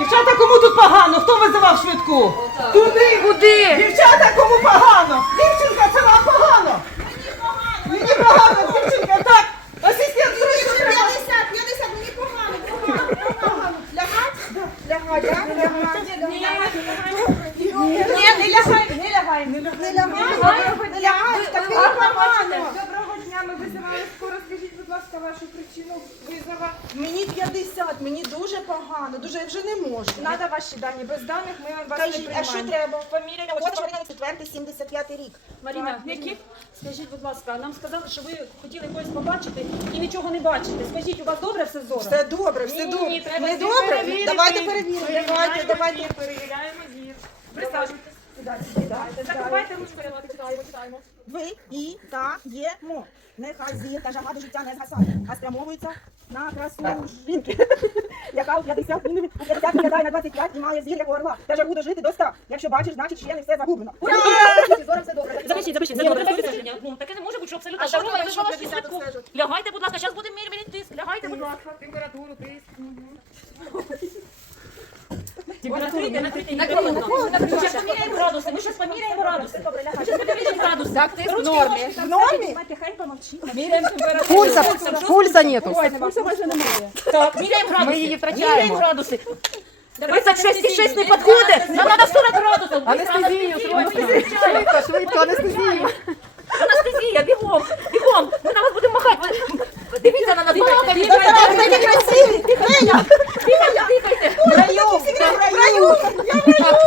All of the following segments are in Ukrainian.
Дівчата, кому тут погано? Хто визивав швидку? Туди! Куди? Дівчата, кому погано? Дівчинка, це вам погано! Мені погано, дівчинка, так! Асистент, треба! 50, 50, мені погано, погано, погано. Лягать? Лягать, так? Лягать. Ні, не лягай, не лягай. Не лягать? Не лягать? Так мені погано. Доброго дня, ми визивали скоро. Скажіть, ласка, вашу причину визова. Мені 50, мені дуже погано, дуже я вже не можу. Надо ваші дані. Без даних ми вас не Кажіть, а що треба? Фамілія, От Марина, 4, 75 рік. Маріна, які? Скажіть, будь ласка, нам сказали, що ви хотіли когось побачити і нічого не бачите. Скажіть, у вас добре все зоро? Все добре, все добре. ні, треба Не добре? перевірити. Давайте перевіримо. Давайте, давайте. Перевіряємо зір. Присаджуйтесь. Закривайте ручку, я. Ви і та є мо. Нехай зір та жага до життя не згасає, а спрямовується на красу жінки, яка у 50 мінімум, у 50 виглядає на 25 і має зір як у орла. Та жагу дожити до 100. Якщо бачиш, значить ще не все загублено. Ура! Зором все добре. Запишіть, запишіть, це добре. Ну, таке не може бути, що абсолютно А ви ви що ваші 50 швидку? обстежуєте? Лягайте, будь ласка, зараз будемо міряти тиск. Лягайте, будь ласка. Температуру, тиск. Температуру, накрийте, на коліно. Зараз поміряємо градуси, ми зараз поміряємо градуси. Лягайте. Зараз поміряємо градуси. Так, ти в нормі. В нормі? Тихенько мовчи. Міряємо температуру. Пульса, пульса нету. Так, міряємо градуси. Ми її втрачаємо. Міряємо градуси. 36,6 не підходить. Нам треба 40 градусів. Анестезію. Швидко, швидко, анестезію. Анестезія, бігом, бігом. Ми на вас будемо махати. Дивіться на нас, палка, Ви красиві! Дихайте. В раю! В раю!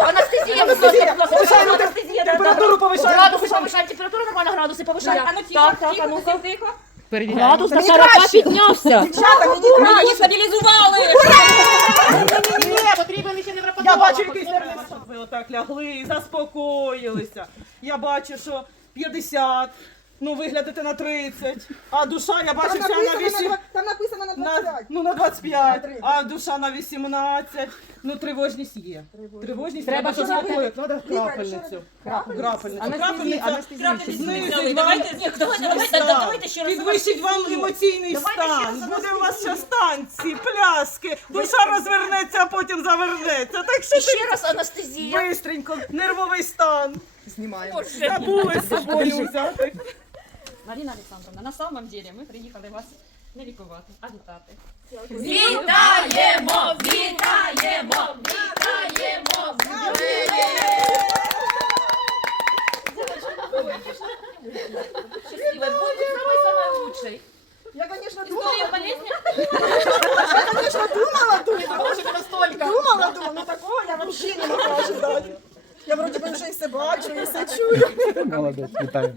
Анестезія, будь ласка, будь ласка. Повишаємо Анестезія, да, да. температуру, повишаємо. Температуру нормально, градуси повишає. А ну тихо, Так, так, тихо, ну-ка. тихо. Градус на 40 піднявся. Дівчата, мені краще. її стабілізували. Ні, потрібен ще Я бачу якийсь сервіс. щоб ви отак лягли, заспокоїлися. Я бачу, що 50, ну виглядите на 30, а душа, я бачу, що на написано 8. там написано на На, 25. ну на 25, На а душа на 18. Ну тривожність є. Тривожність Треба щось заспокоїти. Треба крапельницю. Крапельницю. Крапельниця знизить вам Давайте, ні, давайте, давайте, стан, давайте ще раз. Підвищить вам емоційний Давайте ще стан. раз Буде у вас ще танці, пляски, душа розвернеться, а потім завернеться. Так що ще раз анестезія. Бистренько, нервовий стан. Боже, Забули з собою взяти. Марина Олександровна, на самом деле ми приїхали вас не лікувати, а вітати. Вітаємо! Вітаємо! Вітаємо! Щасливо, будь самий самий лучший. Я, конечно, думала, Історія болезні? конечно, думала, думала. Думала, думала, но такого я вообще не могла ожидать. Я вроде би вже і все бачу, і все чую. Молодець, вітаю.